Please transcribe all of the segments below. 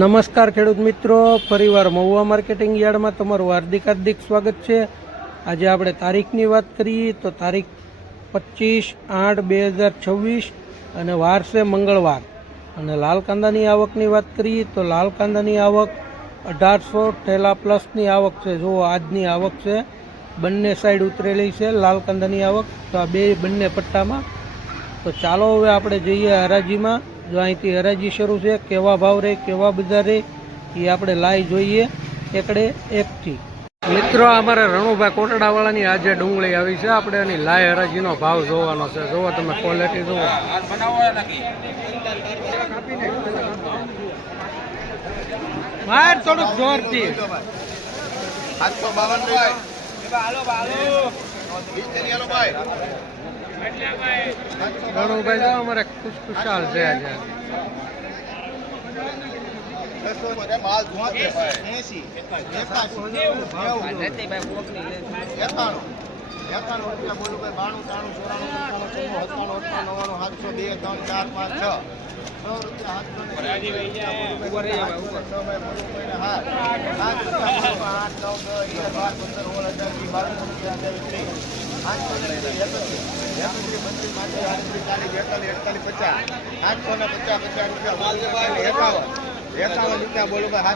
નમસ્કાર ખેડૂત મિત્રો, ફરીવાર મહુવા માર્કેટિંગ યાર્ડમાં તમારું હાર્દિક સ્વાગત છે। આજે આપણે તારીખની વાત કરીએ તો તારીખ 25/8/2026 અને વાર છે મંગળવાર। અને લાલ કાંદાની આવકની વાત કરીએ તો લાલ કાંદાની આવક 1800 ઠેલા પ્લસની આવક છે। જો આજની આવક છે, બંને સાઈડ ઉતરેલી છે લાલ કાંદાની આવક, તો આ બંને પટ્ટામાં। તો ચાલો હવે આપણે જઈએ હરાજીમાં। જો અહીંથી હરાજી શરૂ છે, કેવા ભાવ રહે કેવા બજાર રહે એ આપણે લાઈ જોઈએ એકડે એકથી। મિત્રો, અમારા રણુભાઈ કોટડાવાળાની આજે ડુંગળી આવી છે, આપણે એની લાઈ હરાજીનો ભાવ જોવાનો છે। જોવો તમે ક્વોલિટી જુઓ, બહાર થોડુંક જોરથી રણુભાઈ જો અમારે ખુશખુશાલ છે આજે।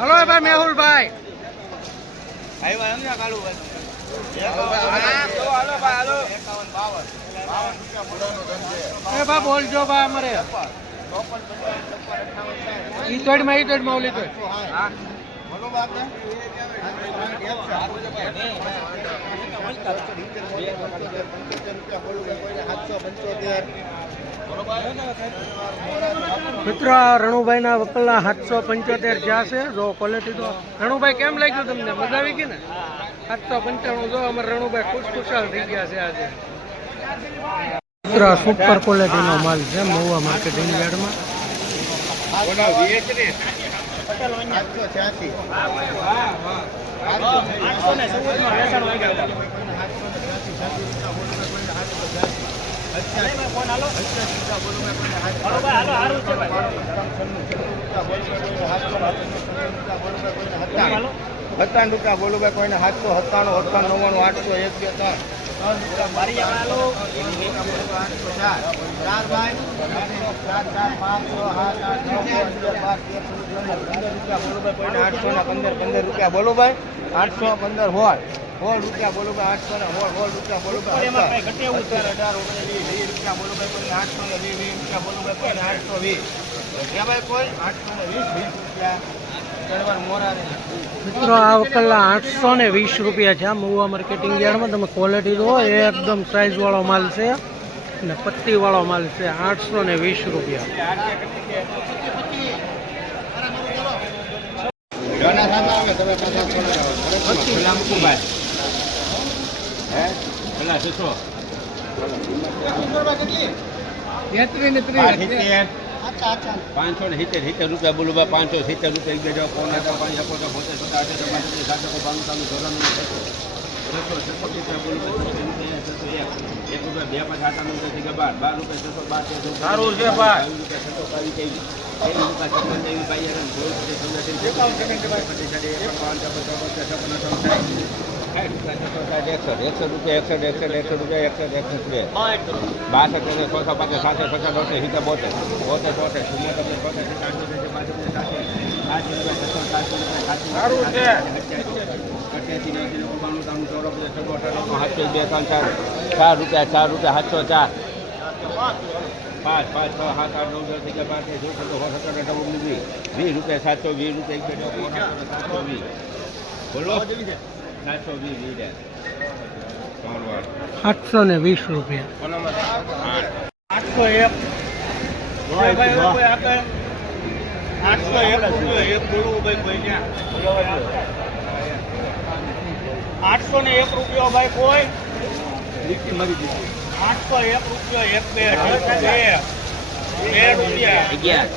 હલો ભાઈ મેહુલભાઈ, બોલજો ભાઈ અમારે ઈતોડમાં ઓલી તો મિત્રો, રણુભાઈ ના વકલના 775 જ્યાં છે। જો ક્વોલિટી તો રણુભાઈ કેમ લાગ્યું તમને? મજા આવી ગઈ ને? 795 જો અમારે રણુભાઈ ખુશખુશાલ થઈ ગયા છે આજે। મિત્રો, સુપર ક્વોલિટીનો માલ છે મહુવા માર્કેટિંગ યાર્ડમાં। ₹57 બોલું ભાઈ, કોઈને 797, 98, 801 બોલો ભાઈ, 815 હોય ₹16 બોલો ભાઈ, 816 બોલો ભાઈ, 18 બોલો ભાઈ, 820 બોલો ભાઈ, કોઈને 820 ભાઈ, કોઈ 820 મિત્રો, આ વકલના 820 રૂપિયા છે મહુવા માર્કેટિંગ યાર્ડમાં। તમે ક્વોલિટી જુઓ, એકદમ સાઇઝ વાળો માલ છે અને પત્તી વાળો માલ છે। 820 રૂપિયા। ₹570 બોલું ભાઈ, 570 રૂપિયા, કોના જાવ 5 આપો તો 75 રૂપિયા ભાઈ, કોઈ 801 રૂપિયા, 2 રૂપિયા, 11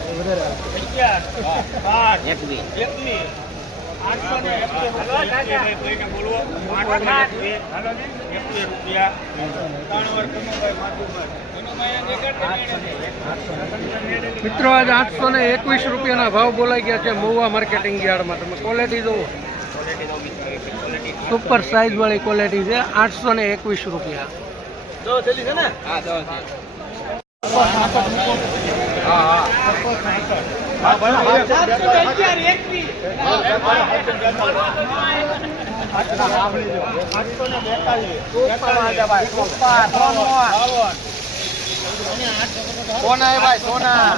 12 21 મિત્રો આજ 821 રૂપિયાના ભાવ બોલાઈ ગયા છે મહુવા માર્કેટિંગ યાર્ડમાં. તમે ક્વોલિટી જુઓ, સુપર સાઇઝ વાળી ક્વોલિટી છે. 821 રૂપિયા. સોના એ ભાઈ સોના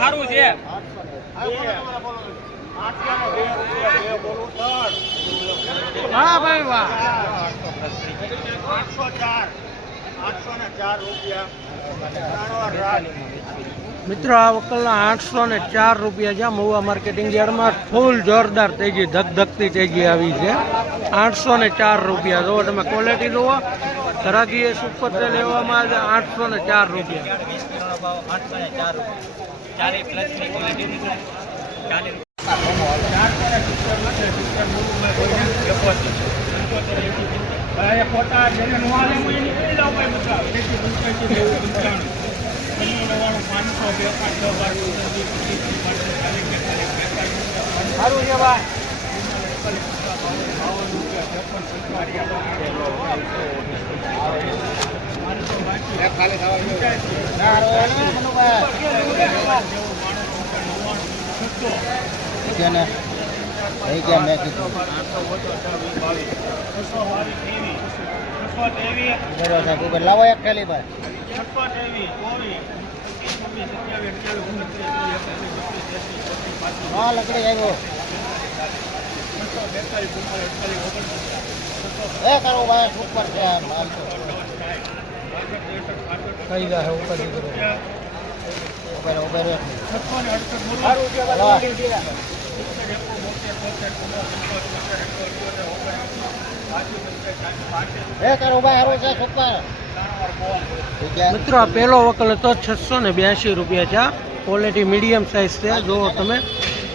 સારું છે. હા ભાઈ વાહ. 804 રૂપિયા. મિત્રો આ વકલના 804 રૂપિયા છે મહુવા માર્કેટિંગ યાર્ડમાં. ફૂલ જોરદાર તેજી, ધકધકતી તેજી આવી છે. 804 રૂપિયા. જુઓ તમે ક્વોલિટી જુઓ, ઘરાકીએ સુપર છે લેવામાં આવે. 804 રૂપિયા. સારું છે ભાઈ. લાવો એક થેલી ભાઈ. હા લકડી આવ્યો. એ કરો ભાઈ સુપર છે માલ તો. કઈ જાય ઉપર ઉભેરો એ કરો ભાઈ હારું છે સુપર. મિત્રો આ પહેલો વકલ હતો 682 રૂપિયા છે. ક્વોલિટી મીડિયમ સાઇઝ છે. જુઓ તમે,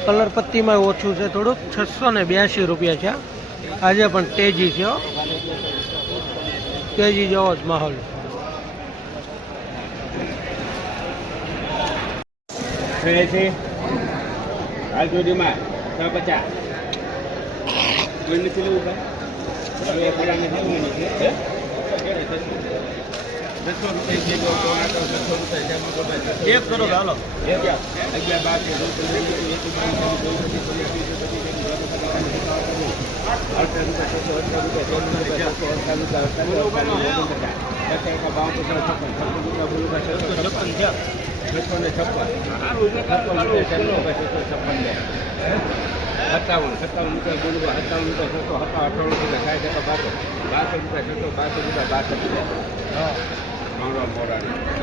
કલર પત્તીમાં ઓછું છે થોડુંક. 682 રૂપિયા છે. આજે પણ તેજી છે, તેજી જેવો જ માહોલ. હાલ સુધીમાં 150. કોઈ નથી લેવું ભાઈ? એક કરો ચાલો. સત્તાવન રૂપિયા બોલું. 57 રૂપિયા 58 રૂપિયા 60 રૂપિયા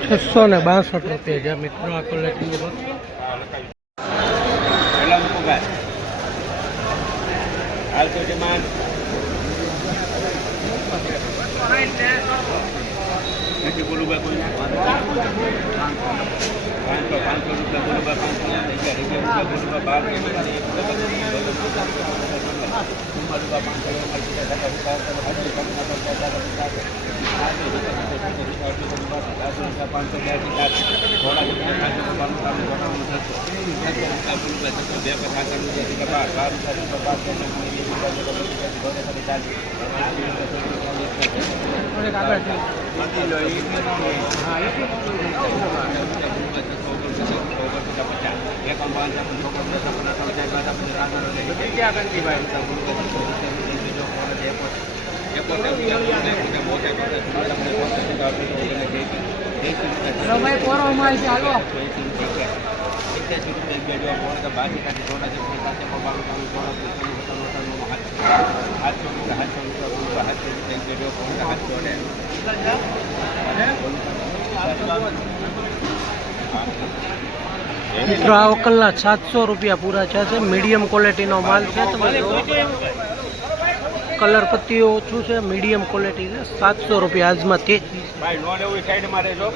662 રૂપિયા છે મિત્રો આ ક્વોલિટી. પેલા મૂકો ભાઈ. હાલ તો જમાન નથી બોલું ભાઈ કોઈ. 500 રૂપિયા બોલું ભાઈ. 500 ભાઈ કોરો માલ છે હાલો 87 રૂપિયા જો કોણ તો બાકી કાઢી સોના છે 792 સોના છે 700 રૂપિયા જો કોણ 700 મિત્રો આ વકલના 700 રૂપિયા પૂરા છે મીડિયમ ક્વોલિટીનો માલ છે તમે જુઓ કલર પત્તીઓ ઓછું છે મીડિયમ ક્વોલિટી છે 700 રૂપિયા આજમાં તે ભાઈ નોન એવું સાઈડમાં રહેજો